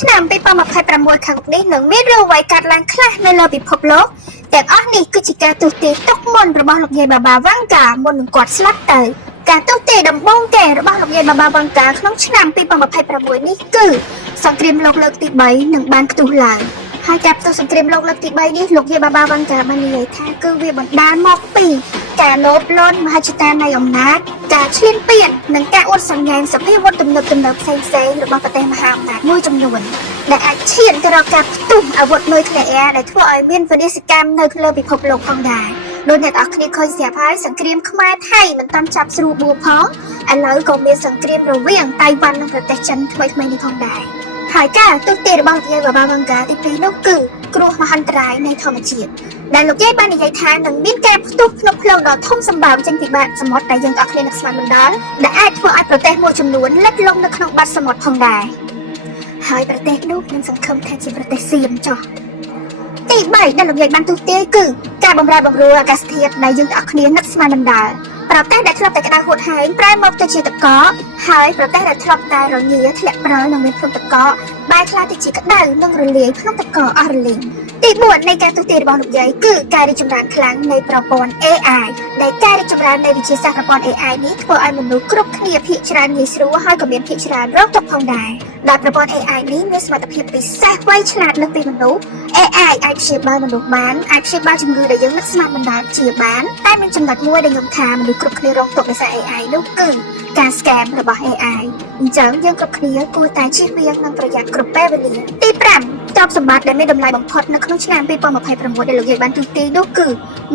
ឆ្នាំ2026ខាងនេះនឹងមានរឿងអ្វីកើតឡើងខ្លះនៅលើពិភពលោកទាំងអស់នេះគឺជាការទស្សន៍ទាយទុកមុនរបស់លោកយាយបាបាវ៉ាន់កាមុននឹងគាត់ស្លាប់ទៅការទស្សន៍ទាយដំបូងគេរបស់លោកយាយបាបាវ៉ាន់កាក្នុងឆ្នាំ2026នេះគឺសង្គ្រាមលោកលើកទី3នឹងបានផ្ទុះឡើងហើយការផ្ទុះសង្គ្រាមលោកលើកទី3នេះលោកយាយបាបាវ៉ាន់កាបាននិយាយថាគឺវាបណ្ដាលមកពីការលោភលន់មហិច្ឆតានៃអំណាចការឈ្លានពាននិងការអួតសម្ញែងសភាវុធទំនើបផ្សេងៗរបស់ប្រទេសមហាអំណាចមួយចំនួនដែលអាចឈានទៅរកការផ្ទុះអាវុធនុយក្លេអ៊ែរដែលធ្វើឲ្យមានវិនាសកម្មនៅលើពិភពលោកផងដែរដោយអ្នកនរគ្នាឃើញស្រាប់ហើយសង្គ្រាមខ្មែរថៃមិនតាន់ចាប់ស្រួលបួផងឥឡូវក៏មានសង្គ្រាមរវាងតៃវ៉ាន់និងប្រទេសចិនថ្មីៗនេះផងដែរហើយការទស្សន៍ទាយរបស់លោកយាយបាបាវ៉ាន់កាទី2នោះគឺគ្រោះមហន្តរាយនៃធម្មជាតិដែលលោកយាយបាននិយាយថានឹងមានការផ្ទុះភ្នំភ្លើងដ៏ធំសម្បើមចេញពីបាតសមុទ្រដែលយើងទាំងអស់គ្នានឹកស្មានមិនដល់ដែលអាចធ្វើឲ្យប្រទេសមួយចំនួនលិចលង់នៅក្នុងបាតសមុទ្រផងដែរហើយប្រទេសនោះនឹងសង្ឃឹមថាជាប្រទេសសៀមចុះទី3ដែលលោកយាយបានទស្សន៍ទាយគឺការបម្រែបម្រួលអាកាសធាតុដែលយើងទាំងអស់គ្នានឹកស្មានមិនដល់ប្រទេសដែលធ្លាប់តែក្តៅហួតហែងប្រែមកទៅជាទឹកកកហើយប្រទេសដែលធ្លាប់តែរងាធ្លាក់ព្រិលនិងមានភ្នំទឹកកកបែរក្លាយទៅជាក្តៅនិងរលាយភ្នំទឹកកកអស់រលីងទី4នៃការទស្សន៍ទាយរបស់លោកយាយគឺការរីកចម្រើនខ្លាំងនៃប្រព័ន្ធ AI ដែលការរីកចម្រើននៃវិទ្យាសាស្ត្រប្រព័ន្ធ AI នេះធ្វើឲ្យមនុស្សគ្រប់គ្នាភាគច្រើនងាយស្រួលហើយក៏មានភាគច្រើនរងទុក្ខផងដែរដោយប្រព័ន្ធ AI នេះមានសមត្ថភាពពិសេសវៃឆ្លាតលើសពីមនុស្ស AI អាចព្យាបាលមនុស្សបានអាចព្យាបាលជំងឺដែលយើងនឹកស្មានមិនដល់ព្យាបាលតែមានចំណុចមួយដែលខ្ញុំថាមនុស្សគ្រប់គ្នារងទុក្ខដោយសារ AI នោះគឺការ scam របស់ AI អញ្ចឹងយើងគ្រប់គ្នាគួរតែជៀសវាងនិងប្រយ័ត្នគ្រប់ពេលវេលាទី5ទ្រព្យសម្បត្តិដែលមានតម្លៃបំផុតនៅក្នុងឆ្នាំ2026ដែលលោកយាយបានទស្សន៍ទាយនោះគឺ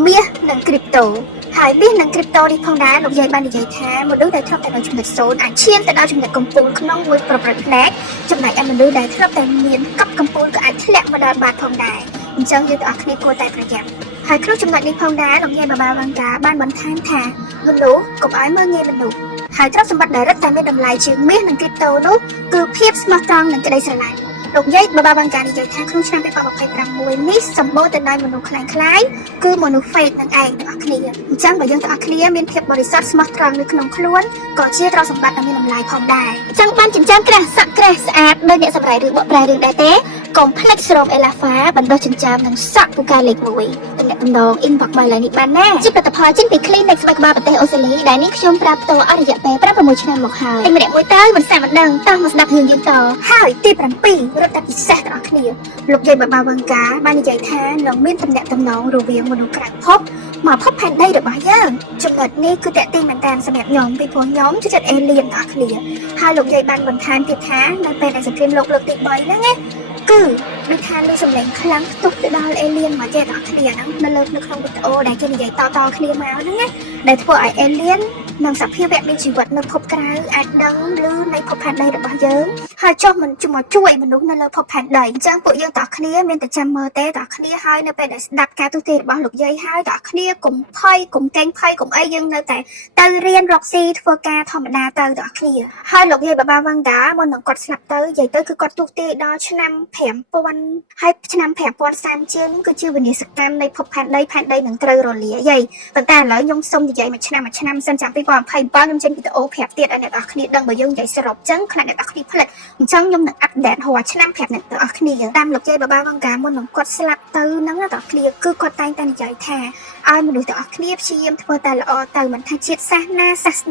មាសនិងគ្រីបតូហើយមាសនិងគ្រីបតូនេះផងដែរលោកយាយបាននិយាយថាមនុស្សដែលធ្លាប់តែនៅចំណុច0អាចឈានទៅដល់ចំណុចកំពូលក្នុងមួយប្រព្រឹត្តផ្នែកចំណែកឯមនុស្សដែលធ្លាប់តែមានកប់កំពូលក៏អាចធ្លាក់មកដល់បាតផងដែរអញ្ចឹងយើងទាំងអស់គ្នាគួរតែប្រយ័ត្នហើយក្នុងចំណុចនេះផងដែរលោកយាយបាបាវ៉ាន់កាបានបន្ថែមថាមនុស្សកុំឲ្យមើលងាយមនុស្សហើយទ្រព្យសម្បត្តិដែលរឹតតែមានតម្លៃជាងមាសនិងគ្រីបតូនោះគឺភាពស្មោះត្រង់និងក្តីស្រឡាញ់លោកយាយបាបាវ៉ាន់កានិយាយថាក្នុងឆ្នាំ2026នេះសម្បូរទៅដោយមនុស្សខ្លាំងៗគឺមនុស្ស fake នឹងឯងទាំងអស់គ្នាអញ្ចឹងបើយើងទាំងអស់គ្នាមានភាពបរិសុទ្ធស្មោះត្រង់នៅក្នុងខ្លួនក៏ជាទ្រព្យសម្បត្តិដែលមានតម្លៃផងដែរអញ្ចឹងបានចិញ្ចឹមក្រាស់សក់ក្រាស់ស្អាតដោយអ្នកសម្រេចរឿងបកប្រែរឿងដែរទេកុំភ្លេចស្រោមអេឡាហ្វាបណ្ដុះចិញ្ចឹមនិងសក់ពូកែលេខ1តំណែងដំណង inbox មកឡើយនេះបានណាជាផលិតផលចេញពី Clinic ស្បែកក្បាលប្រទេសអូស្ត្រាលីដែលនេះខ្ញុំប្រាប់តអស់រយៈពេល6ឆ្នាំមកហើយតែម្នាក់មួយទៅមិនសាក់មិនដឹងតោះមកស្ដាប់រឿងយើងតហើយទី7រត់តែពិសេសទាំងអស់គ្នាលោកយាយបាបាវ៉ាន់កាបាននិយាយថានឹងមានតំណែងដំណងរវាងមនុស្សក្រៅភពមកភពផែនដីរបស់យើងចំណុចនេះគឺតេតិងមែនតើសម្រាប់ខ្ញុំពីព្រោះខ្ញុំជឿចិត្តអេលៀនទាំងអស់គ្នាហើយលោកយាយបានបន្ថែមទៀតថានៅពេលដែលសង្គ្រាមលោកលើកទី3ហ្នឹងណាគឺដូចថាមានសម្លេងខ្លាំងផ្ទុះទៅដល់អេលៀនមកចេះទាំងគ្នាហ្នឹងនៅលើក្នុងវីដេអូដែលគេនិយាយតគ្នាមកហ្នឹងណាដែលធ្វើឲ្យអេលៀននិងសភាវៈមានជីវិតនៅភពក្រៅអាចដឹងឮនៃភពផែនដីរបស់យើងហើយចុះមិនមកជួយមនុស្សនៅលើភពផែនដីអញ្ចឹងពួកយើងទាំងគ្នាមានតែចាំមើលទេទាំងគ្នាហើយនៅពេលដែលស្ដាប់ការទស្សន៍ទាយរបស់លោកយាយហើយទាំងគ្នាកុំភ័យកុំកេងភ័យកុំអីយើងនៅតែទៅរៀនរកស៊ីធ្វើការធម្មតាទៅទាំងគ្នាហើយលោកយាយបាបាវ៉ាន់កាមុននឹងគាត់ស្លាប់ទៅនិយាយទៅគឺគាត់ទស្សន៍ទាយដល់ឆ្នាំ5000ហើយឆ្នាំ5030ជាងគឺជាវិនាសកម្មនៃភពផែនដីនឹងត្រូវរលាយប៉ុន្តែឥឡូវខ្ញុំសូមនិយាយមួយឆ្នាំសិនចាំ2027ខ្ញុំចេញវីដេអូប្រាប់ទៀតឲ្យអ្នកនរគ្នាដឹងបើយើងនិយាយសរុបចឹងខ្លាចអ្នកនរគ្នាភ្លេចអញ្ចឹងខ្ញុំនឹងអាប់ដេតរាល់ឆ្នាំប្រាប់អ្នកនរគ្នាតាមលោកយាយបាបាវ៉ាន់កាមុននឹងគាត់ស្លាប់ទៅហ្នឹងអ្នកនរគ្នាគឺគាត់តែងតែនិយាយថាឲ្យមនុស្សទាំងអស់គ្នាព្យាយាមធ្វើតែល្អទៅមិនថាជាតិសាស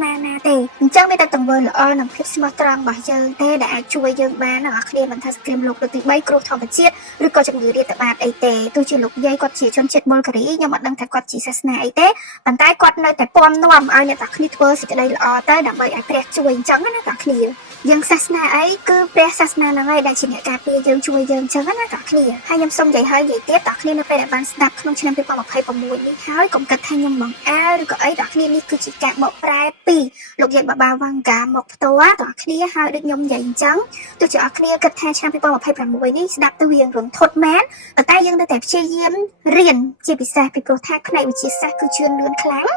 នាណាទេអញ្ចឹងមានតែទង្វើល្អនិងភាពស្មោះត្រង់របស់យើងទេដែលអាចជួយយើងបានអ្នកនរគ្នាមិនថាសង្គ្រាមលោកលើកទី3គ្រោះធម្មជាតិឬក៏ជំងឺរាតត្បាតអីទេទោះជាលោកយាយគាត់ជាជនជាតិប៊ុលហ្គារីខ្ញុំអត់ដឹងថាគាត់ជាសាសនាអីទេប៉ុន្តែគាត់នៅតែពំនាំឲ្យអ្នកទាំងគ្នាធ្វើសេចក្តីល្អទៅដើម្បីឲ្យព្រះជួយអញ្ចឹងណាទាំងគ្នាយើងសាសនាអីគឺព្រះសាសនាហ្នឹងឯងដែលជាអ្នកការពារយើងជួយយើងអញ្ចឹងណាទាំងគ្នាហើយខ្ញុំសូមនិយាយហើយនិយាយទៀតទាំងគ្នានៅពេលដែលបានស្ដាប់ក្នុងឆ្នាំ2026នេះហើយកុំគិតថាខ្ញុំបង្អើឬក៏អីទាំងគ្នានេះគឺជាការបកប្រែពីលោកយាយបាបាវ៉ាន់កាមកផ្ទាល់ទាំងគ្នាហើយដូចខ្ញុំនិយាយអញ្ចឹងទោះជាអ្នកគ្នាគិតថាឆ្នាំ2026នេះស្ដាប់ទៅវារន្ធត់មែនប៉ុន្តែយើងនៅតែព្យាយាមរៀនជាពិសេសពីព្រោះថាផ្នែកវិទ្យាសាស្ត្រគឺជឿនលឿនខ្លាំង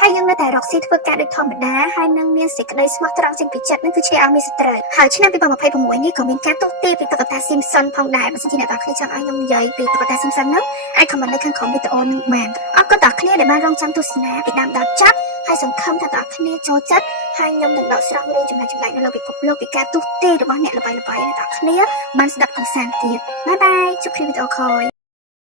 ហើយយើងនៅតែរកស៊ីធ្វើការដូចធម្មតាហើយនឹងមានសេចក្តីស្មោះត្រង់ចេញពីចិត្តនឹងគឺជាឲ្យមានស្ត្រីហើយឆ្នាំ2026 2026នេះក៏មានការទស្សន៍ទាយពីតុក្កតា Simpson ផងដែរបើសិនជាអ្នកទាំងគ្នាចង់ឲ្យខ្ញុំនិយាយពីតុក្កតា Simpson នោះអាច comment នៅខាងក្រោមវីដេអូនេះបានអរគុណដល់អ្នកគ្នាដែលបានរងចាំទស្សនាពីដើមដល់ចប់ហើយសង្ឃឹមថាអ្នកគ្នាចូលចិត្តហើយខ្ញុំនឹងដកស្រង់រឿងចំណុចចម្លែកនៅលើពិភពលោកពីការទស្សន៍ទាយរបស់អ្នកល្បីៗអ្នកទាំងគ្នាបានស្ដាប់កំសាន្តទៀតបាយបាយជួបគ្នាវីដេអូក្រោយ